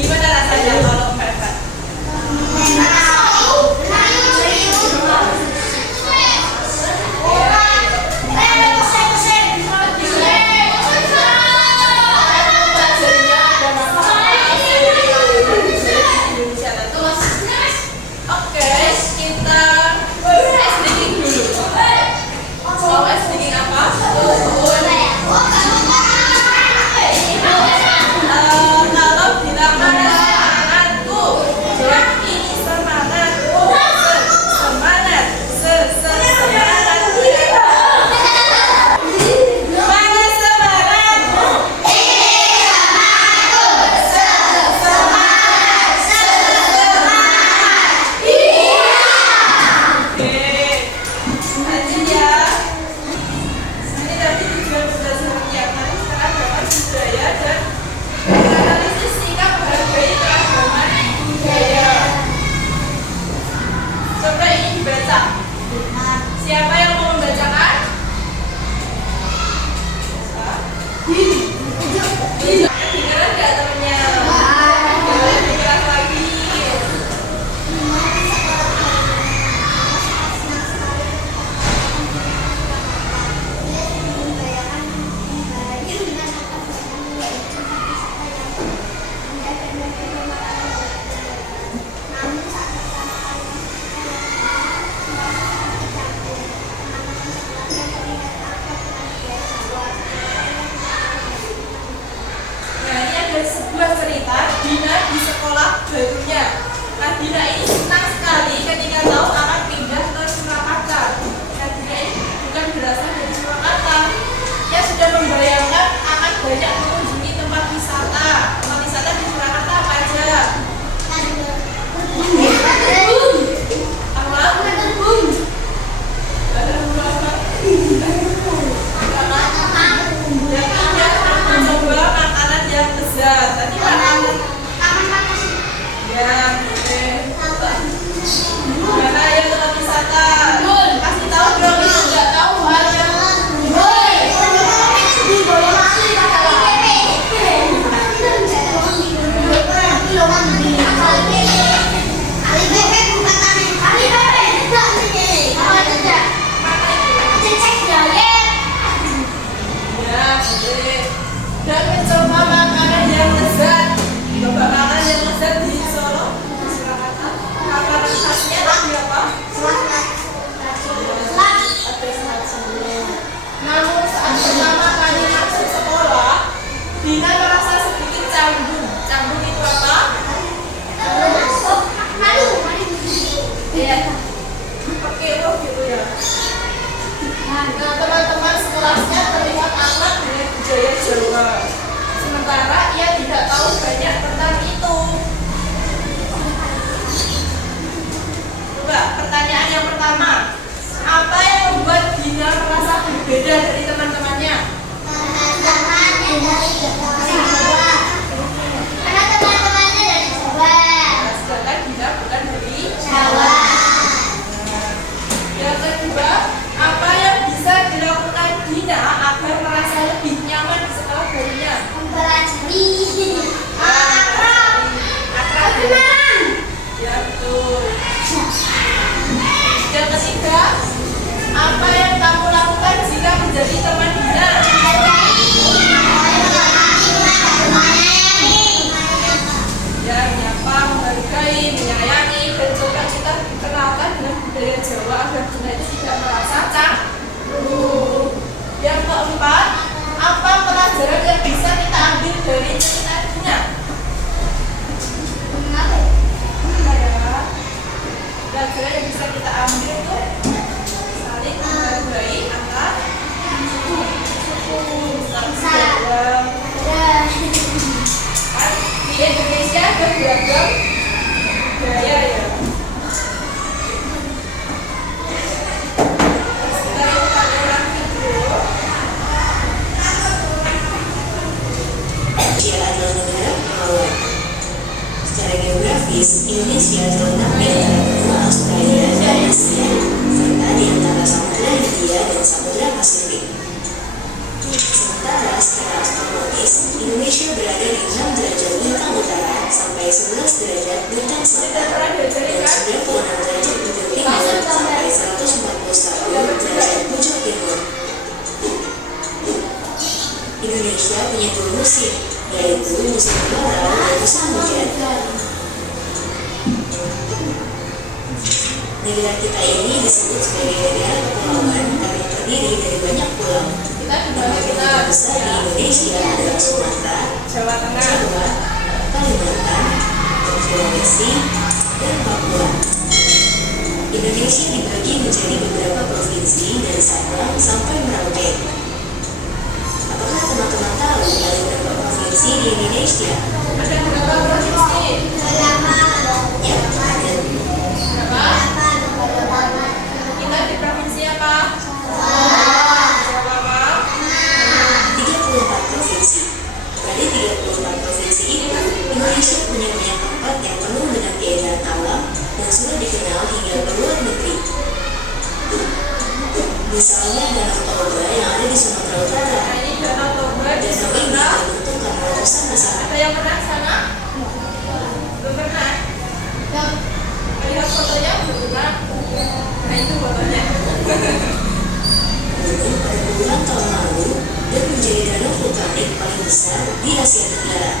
Gimana rasanya kalau mepet? Siapa yang mau membacakan? Dengeran gak temennya? Dengeran lagi. Sebuah cerita Dina di sekolah barunya. Nah, Dina ini senang sekali ketika tahu akan pindah ke Surakarta. Nah, Dina ini bukan berasal dari Surakarta. Ia sudah membayangkan akan banyak mengunjungi tempat wisata. Tempat wisata di Surakarta apa aja? Mencoba makanan yang lezat. Tadi makanan ya, mana yang tempat wisata? Kasih tahu dong, itu nggak tahu hal yang dan mencoba makanan yang lezat. Coba makanan yang lezat di Solo, di Surakarta. Makanan khasnya tadi apa? Namun saat pertama kali masuk sekolah, Dina merasa sedikit canggung. Canggung itu apa? Iya, pakai lo gitu ya. Nah, teman-teman sekelasnya terlihat akrab dengan budaya Jawa. Sementara ia tidak tahu banyak tentang itu. Coba pertanyaan yang pertama, apa yang membuat Dina merasa berbeda dari teman-temannya? Karena teman-temannya dari Jawa. Sedangkan Dina bukan dari Jawa. Yang kedua, apa yang bisa dilakukan Dina agar merasa lebih nyaman di sekolah barunya? Mempelajari. Akrab ya? Ya, betul. Yang ketiga, apa yang kamu lakukan jika menjadi teman Dina? Ya, menyapa, menghargai, menyayangi, dan coba kita kenalkan dengan budaya Jawa agar Dina itu tidak merasa canggung. Yang keempat, apa pelajaran yang bisa kita ambil dari cerita Dina? Pelajaran yang bisa kita ambil itu saling menghargai antar suku, beragam. Di Indonesia ada beragam budaya ya. adalah negara kepulauan. Secara geografis, Indonesia terletak di antara benua Australia dan Asia, serta di antara Samudra Hindia dan Samudra Pasifik. punya dua musim, yaitu musim kemarau dan musim hujan. Negara kita ini disebut sebagai negara kepulauan karena terdiri dari banyak pulau. Pulau besar di Indonesia adalah Sumatera, Jawa Tengah, Jawa, Kalimantan, Sulawesi, dan Papua. Indonesia dibagi menjadi beberapa provinsi dari Sabang sampai Merauke. Apakah teman-teman tahu ada beberapa provinsi di Indonesia? ada berapa provinsi? Ya, ada. Berapa? Kita di provinsi apa? Jawa apa? 34 provinsi. Dari 34 provinsi itu, Indonesia punya banyak tempat yang penuh dengan keindahan alam dan sudah dikenal hingga ke luar negeri. Misalnya Danau Toba yang ada di Sumatera Utara. Nah, ini Danau Toba di Danau ini Sumatera. terbentuk karena letusan besar. Ada yang pernah ke sana? Belum pernah. Lihat fotonya belum pernah. Nah, itu fotonya. Gunung pada puluhan tahun lalu dan menjadi danau vulkanik paling besar di Asia Tenggara.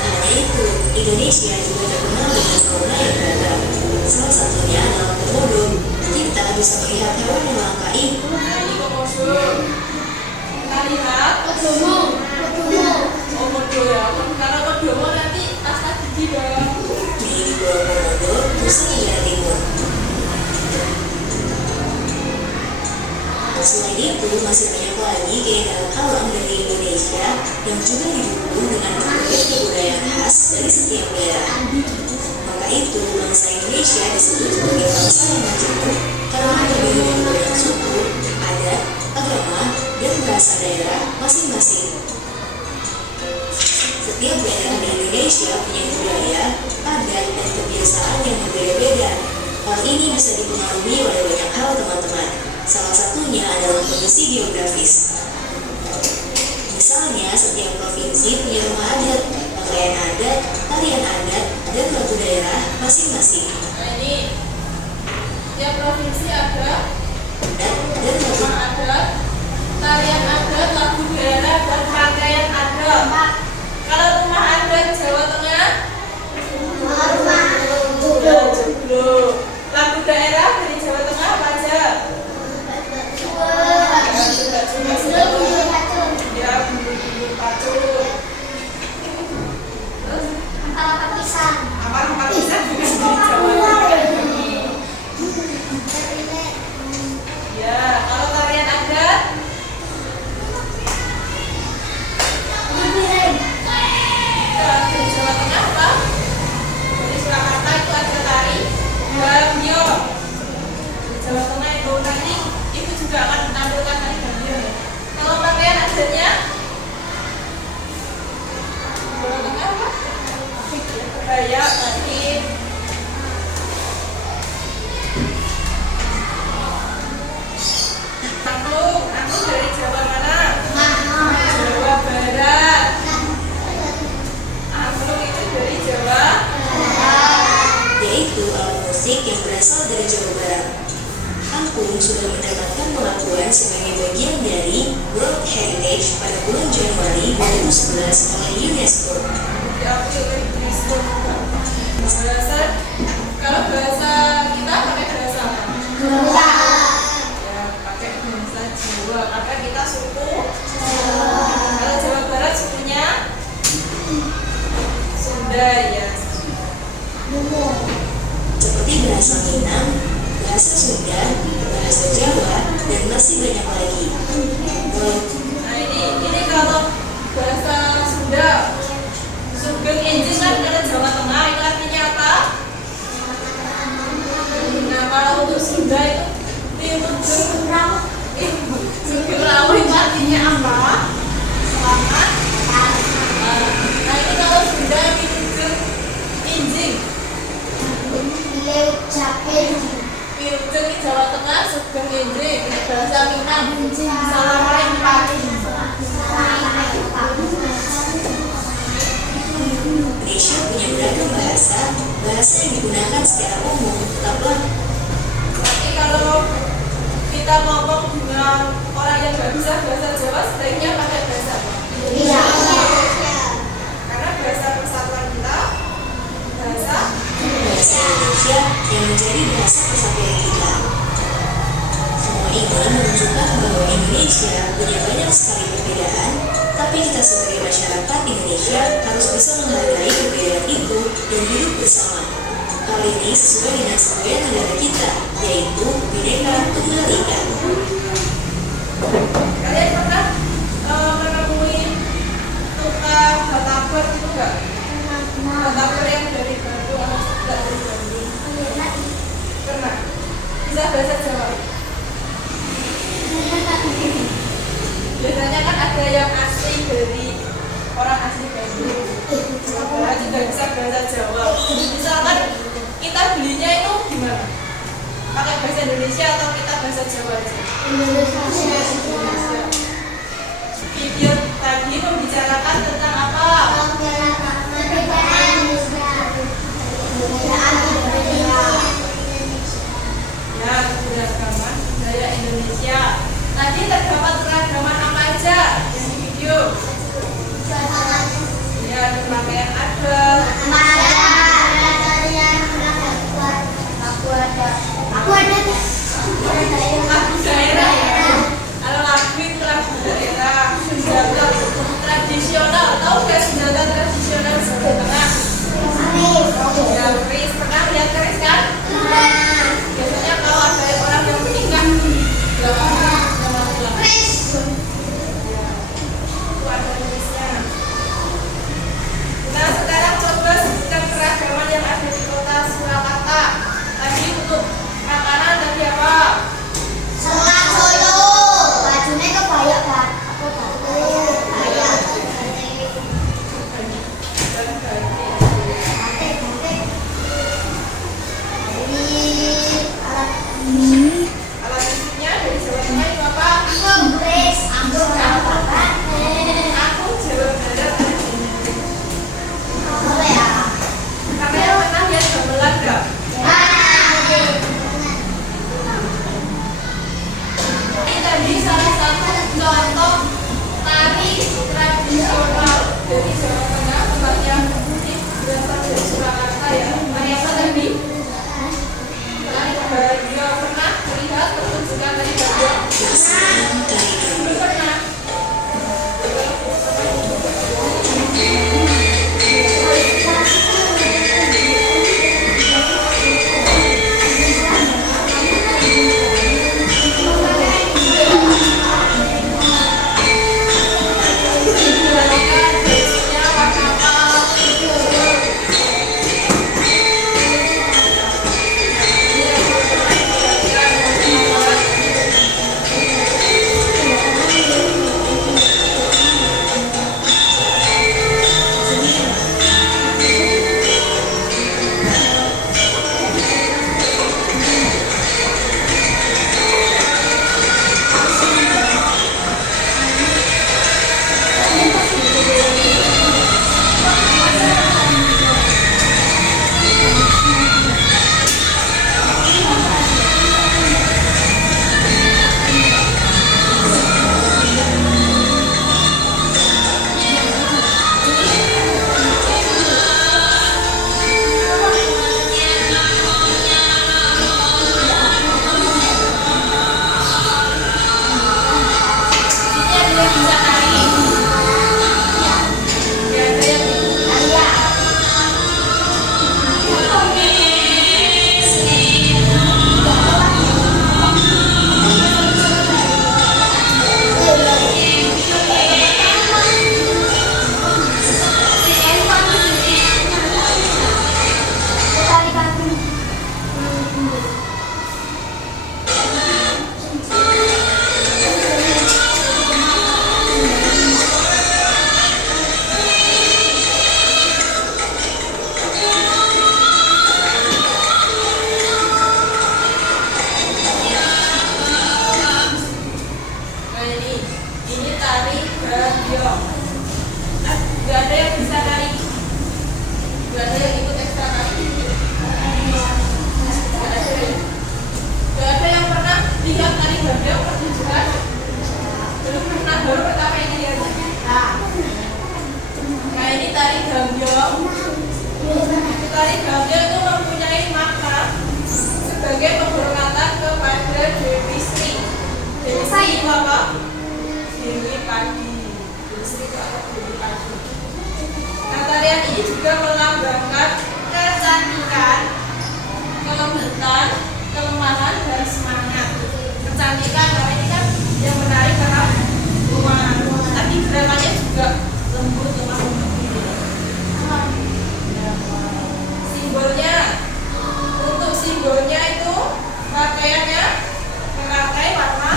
Tak hanya itu, Indonesia juga terkenal dengan fauna yang beragam. Salah satunya adalah komodo. Kita bisa melihat hewan yang langka ini. Nah, ini komodo. Kita lihat. Komodo ya. Karena komodo nanti tas gigi dong. Di Pulau Komodo, Nusa Tenggara Timur. Selain itu, masih banyak lagi keindahan alam dari Indonesia yang juga didukung dengan berbagai kebudayaan khas dari setiap daerah. Maka itu, bangsa Indonesia disebut sebagai bangsa yang majemuk karena terdiri dari banyak suku, adat, agama, dan bahasa daerah masing-masing. Setiap daerah di Indonesia punya budaya, adat, dan kebiasaan yang berbeda-beda. Hal ini bisa dipengaruhi oleh banyak hal, teman-teman. Salah satunya adalah kondisi geografis. Misalnya, setiap provinsi punya rumah adat, pakaian adat, tarian adat, dan lagu daerah masing-masing. Nah, ini tiap provinsi ada Dan lagu rumah adat, tarian adat, lagu daerah, dan pakaian adat. Kalau rumah adat Jawa Tengah, ya jeblo. Lagu daerah dari Jawa Tengah apa aja? Ya, bumbu-bumbu pacul. Terus apa bisa juga dari Jawa Tengah. Ya, kalau tarian adat ya, dari Jawa Tengah apa? Dari Surakarta itu ada tari Bamyo. Di Jawa Tengah itu nanti itu juga akan menampilkan tari Bamyo ya. Kalau pakaian adatnya Jawa Tengah apa? Kebaya, batik. Angklung dari Jawa mana? Jawa Barat. Angklung itu dari Jawa. yaitu alat musik yang berasal dari Jawa Barat. Angklung sudah mendapatkan pengakuan sebagai bagian dari World Heritage pada bulan Januari 2011 oleh UNESCO. Diakui oleh UNESCO. Kalau bahasa kita pakai bahasa apa? Ya, pakai bahasa Jawa. Karena kita suku. Kalau Jawa Barat sukunya Sunda ya. Seperti bahasa Minang, bahasa Sunda, bahasa Jawa, dan masih banyak lagi. Nah ini kalau bahasa Sunda, Sugeng Enjing kan dari Jawa Tengah, itu artinya apa? Nah kalau untuk Sunda itu Timujeng Sugeng Rawu itu artinya apa? Selamat. Nah ini kalau Sunda Timujeng Enjing, Timujeng di Jawa Tengah, Sugeng Enjing, bahasa Minang, Salampah. Indonesia punya beragam bahasa yang digunakan secara umum, tetaplah. Tapi kalau kita ngomong dengan orang yang nggak bisa bahasa Jawa, sebaiknya pakai bahasa apa? Iya. Karena bahasa persatuan kita bahasa Bahasa Indonesia yang menjadi bahasa persatuan kita. Semua ini menunjukkan bahwa Indonesia punya banyak sekali perbedaan, tapi kita sebagai masyarakat Indonesia harus bisa menghargai perbedaan itu dan hidup bersama. Hal ini sesuai dengan semboyan negara kita, yaitu Bhinneka Tunggal Ika. kalian pernah menemui tukang batagor gitu nggak? Batagor yang dari Bandung atau tidak dari Bandung? Pernah? Bisa bahasa Jawa? Biasanya kan ada yang asli dari orang asli Bandung, Surabaya juga bisa bahasa Jawa. Misalkan kita belinya itu gimana? Pakai bahasa Indonesia atau kita bahasa Jawa aja? Video tadi membicarakan tentang apa? Ya, keberagaman budaya Indonesia. Tadi terdapat keragaman apa aja di video? Ya, ada pakaian adat. Lagu daerah ya. Kalau lagu itu lagu daerah. Senjata tradisional. Tahu nggak senjata tradisional Jawa Tengah? Ya, keris. Pernah lihat keris kan? Biasanya kalau ada orang yang menikah, belakang sama tulang. Ya, itu ada kerisnya. Nah, sekarang coba sebutkan keragaman yang ada di kota Surakarta. Tadi untuk makanan tadi apa? Alat musiknya dari Jawa Tengah itu apa? Aku Jawa Barat. Kalian pernah lihat gamelan nggak? Ini tadi salah satu contoh tari tradisional dari Jawa Tengah, tempatnya berasal dari Surakarta ya. Tari apa tadi? Tari Bario. Pernah melihat pertunjukan tari Bario? Pelaksanaan tari gambang. Pernah. Bajunya warna apa? juga melambangkan kecantikan, kelembutan, kelemahan, dan semangat. Kecantikan karena ini kan yang menarik karena ruangan, tapi gerakannya juga lembut, lemah lembut gitu. Simbolnya, untuk simbolnya itu pakaiannya memakai warna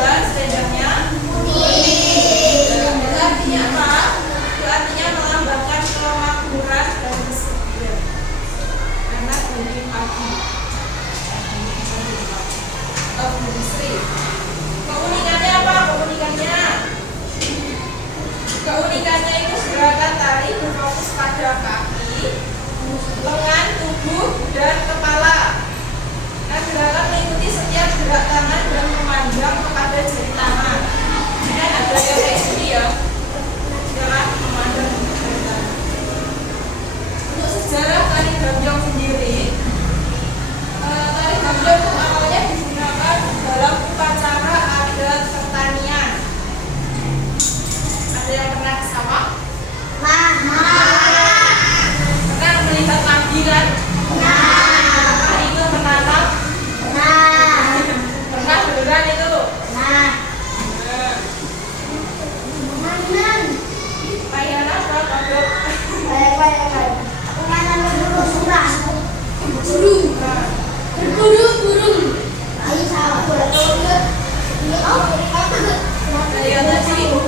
dan selendangnya. Itu artinya apa? Itu artinya melambangkan kemakmuran dan kesetiaan. Anak bumi pagi. Bumi Sri. Keunikannya apa? Keunikannya itu gerakan tari berfokus pada kaki, lengan, tubuh, dan kepala. Nah, gerakan mengikuti setiap gerak tangan dan memandang kepada jari tangan. Ini ada yang kayak gini ya, gerakan memandang jari tangan. Untuk sejarah tari gambyong sendiri, tari gambyong itu awalnya digunakan dalam upacara adat pertanian. Ada yang pernah ke sawah? Pernah melihat padi kan? Padi itu menanam. Pernah beneran itu? Payana berapa dok? Saya tadi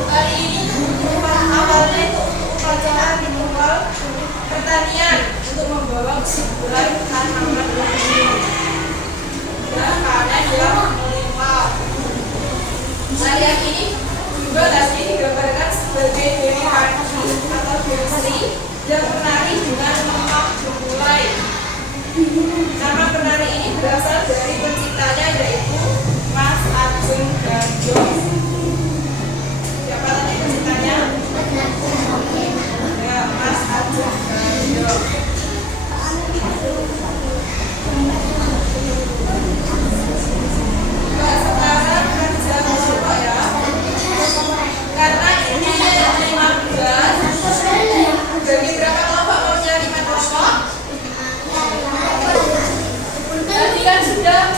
hari ini awalnya itu upacara ritual pertanian untuk membawa kesuburan tanaman dan panen yang melimpah. Tarian ini juga tadi digambarkan sebagai dewi pagi atau dewi Sri yang menari dengan lemah gemulai. Nama penari ini berasal dari penciptanya yaitu Mas Ajeng Ganjong. Siapa tadi penciptanya? Ya, Mas Ajeng Ganjong. Sekarang kerja kelompok ya. Karena ini yang 15, jadi berapa kelompok? Maunya 5 kelompok? Tadi kan sudah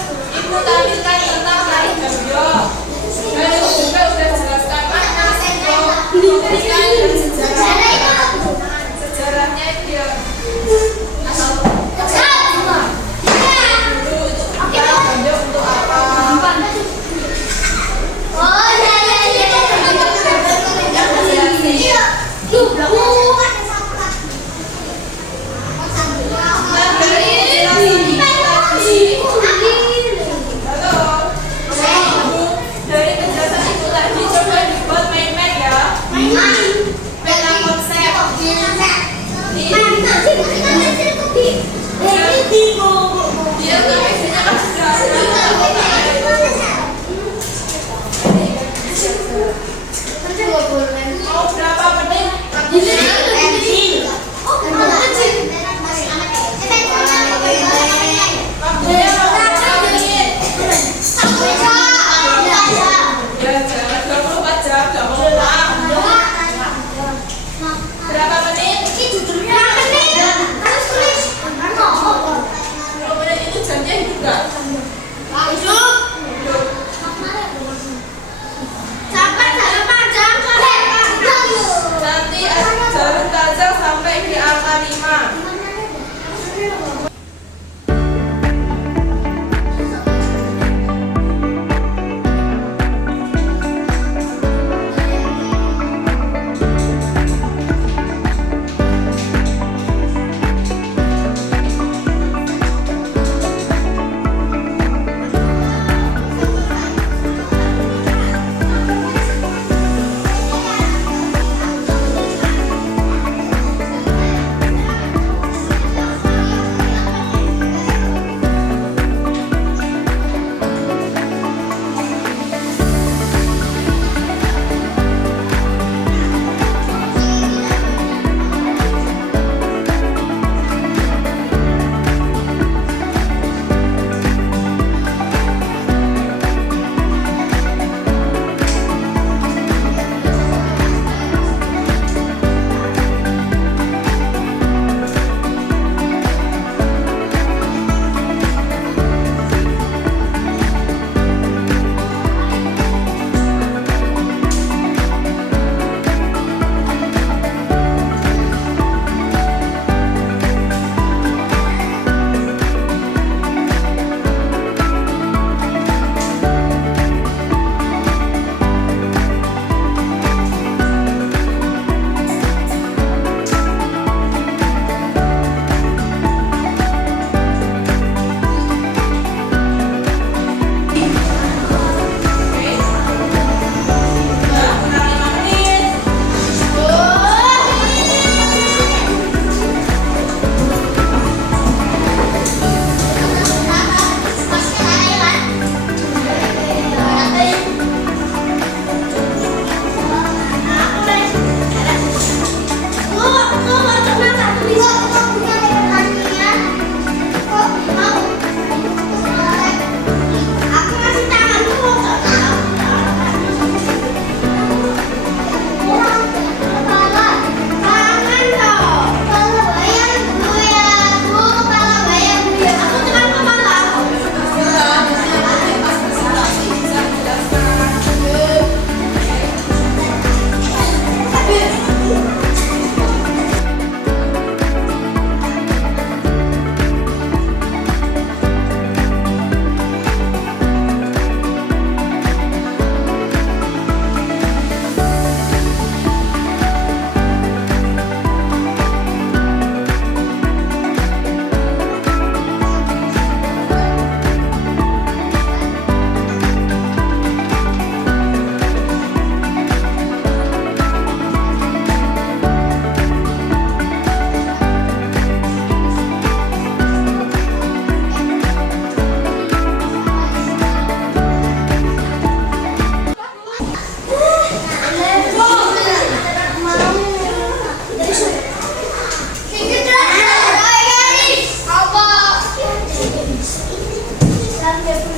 Assalamualaikum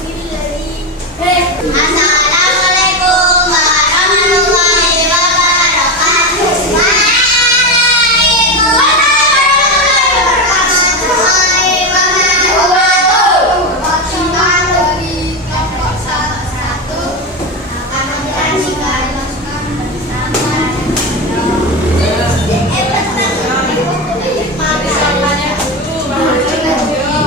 warahmatullahi wabarakatuh. Waalaikumsalam warahmatullahi wabarakatuh. Pertemuan dari kelompok 1 akan menjelaskan bersama. Persiapannya dulu,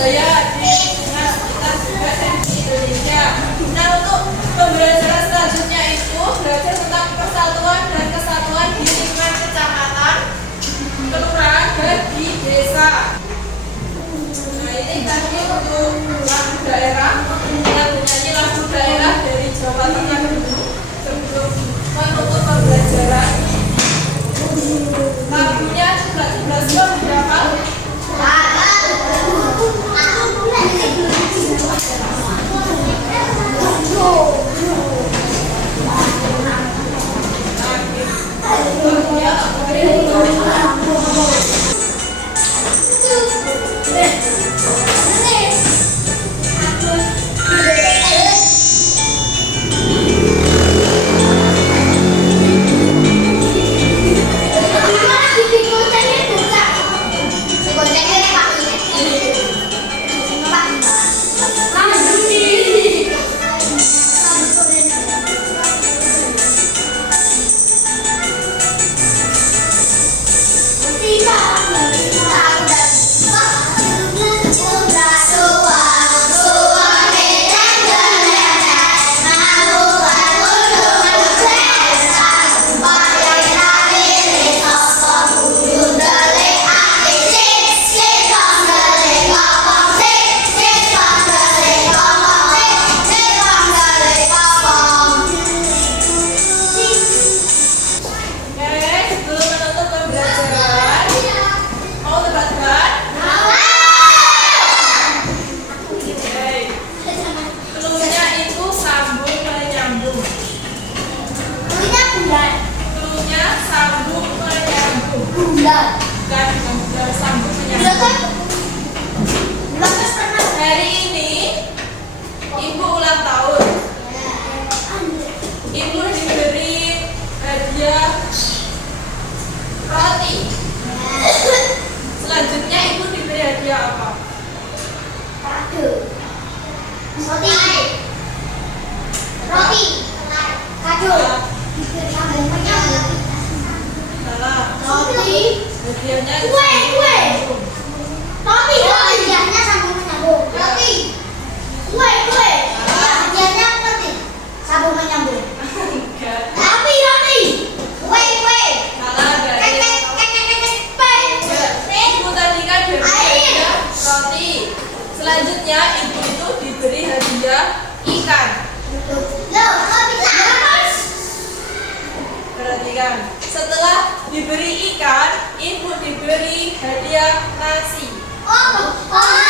budaya di lingkungan kita juga dan di Indonesia. Nah, untuk pembelajaran selanjutnya itu belajar tentang persatuan dan kesatuan di lingkungan kecamatan, kelurahan, dan di desa. Nah, ini tadi untuk lagu daerah. Kita menyanyi lagu daerah dari Jawa Tengah dulu sebelum menutup pembelajaran. Lagunya 11 berapa? Hari ini Ibu ulang tahun. Ibu diberi hadiah roti. Selanjutnya Ibu diberi hadiah apa? Roti. Kado. Salah. Roti. Hadiahnya Kue. Roti. Hadiahnya sambung menyambung. Roti. Kue. Hadiahnya apa nih? Sambung menyambung. enggak. Tapi roti. Kue. Salah, enggak ada. Ibu tadi kan diberi hadiah roti. Selanjutnya Ibu itu diberi hadiah ikan. Loh, kok bisa? Perhatikan. Setelah diberi ikan, Ibu diberi hadiah nasi. Oh,